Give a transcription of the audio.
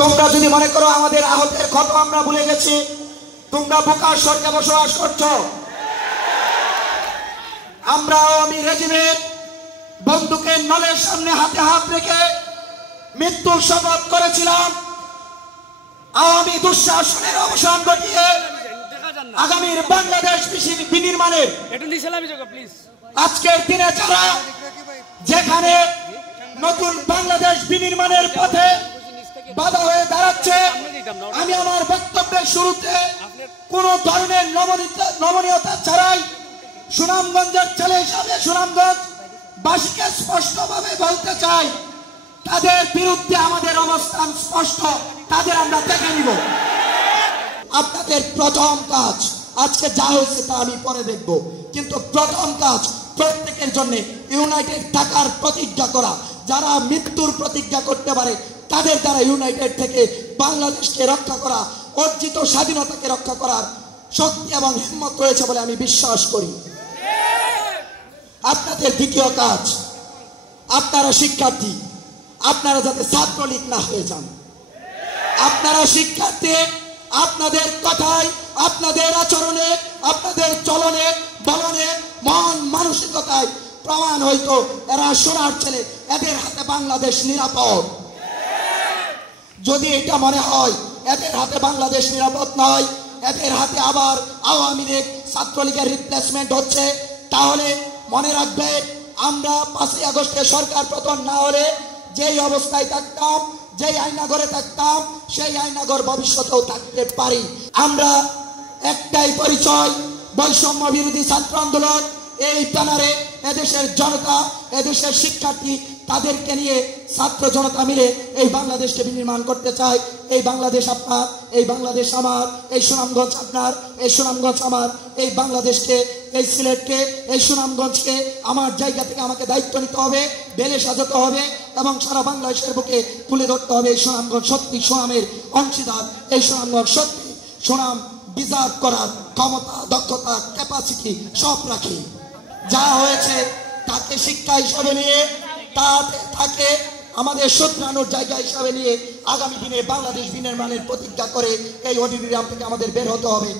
তোমরা যদি মনে করো আমাদের আহতের ক্ষত আমরা ভুলে গেছি, তোমরা বোকার স্বর্গে বসবাস করছো। আমরা আওয়ামী রেজিমের বন্দুকের নলের সামনে হাতে হাত রেখে মৃত্যুর শপথ করেছিলাম। আওয়ামী দুঃশাসনের অবসান ঘটিয়ে আগামীর বাংলাদেশ বিনির্মাণের আজকের দিনে যারা যেখানে নতুন বাংলাদেশ বিনির্মাণের পথে বাধা হয়ে দাঁড়াচ্ছে, আমি আমার বক্তব্যের শুরুতে কোন ধরনের নমনীয়তা ছাড়াই সুনামগঞ্জের ছেলে হিসাবে সুনামগঞ্জ বাসীকে স্পষ্টভাবে বলতে চাই, তাদের বিরুদ্ধে আমাদের অবস্থান স্পষ্ট, তাদের আমরা দেখে নিব। আপনাদের প্রথম কাজ, আজকে যা হয়েছে তা আমি পরে দেখব, কিন্তু প্রথম কাজ প্রত্যেকের জন্য ইউনাইটেড থাকার প্রতিজ্ঞা করা। যারা মৃত্যুর প্রতিজ্ঞা করতে পারে তাদের দ্বারা ইউনাইটেড থেকে বাংলাদেশকে রক্ষা করা, অর্জিত স্বাধীনতাকে রক্ষা করার শক্তি এবং হিম্মত রয়েছে বলে আমি বিশ্বাস করি। আপনাদের দ্বিতীয় কাজ, আপনারা শিক্ষার্থী, আপনারা যাতে ছাত্রলীগ না হয়ে যান। আপনারা শিক্ষার্থী, আপনাদের কথায়, আপনাদের আচরণে, আপনাদের চলনে বলনে, মন মানসিকতায় প্রমাণ হইতো এরা সোনার ছেলে, এদের হাতে বাংলাদেশ নিরাপদ। যদি এটা মনে হয় এদের হাতে বাংলাদেশ নিরাপদ নয়, এদের হাতে আবার আওয়ামী লীগ ছাত্রলীগের রিপ্লেসমেন্ট হচ্ছে, তাহলে মনে রাখবে আমরা 5ই আগস্টে সরকার পতন না হলে যেই অবস্থায় থাকতাম, যেই আয়নাঘরে থাকতাম, সেই আয়নাঘর ভবিষ্যতেও থাকতে পারি। আমরা একটাই পরিচয়, বৈষম্য বিরোধী ছাত্র আন্দোলন। এই ব্যানারে এদেশের জনতা, এদেশের শিক্ষার্থী, তাদেরকে নিয়ে ছাত্র জনতা মিলে এই বাংলাদেশকে বিনির্মাণ করতে চায়। এই বাংলাদেশ আপনার, এই বাংলাদেশ আমার, এই সুনামগঞ্জ আপনার, এই সুনামগঞ্জ আমার। এই বাংলাদেশকে, এই সিলেটকে, এই সুনামগঞ্জকে আমার জায়গা থেকে আমাকে দায়িত্ব নিতে হবে, বেলে সাজাতে হবে এবং সারা বাংলাদেশের বুকে তুলে ধরতে হবে। এই সুনামগঞ্জ সত্যি সুনামের অংশীদার, এই সুনামগঞ্জ সত্যি সুনাম ডিজার্ভ করার ক্ষমতা, দক্ষতা, ক্যাপাসিটি সব রাখি। যা হয়েছে তাকে শিক্ষা হিসাবে নিয়ে, তাকে আমাদের শোধরানোর জায়গা হিসাবে নিয়ে আগামী দিনে বাংলাদেশ বিনির্মাণের প্রতিজ্ঞা করে এই অডিটোরিয়াম থেকে আমাদের বের হতে হবে।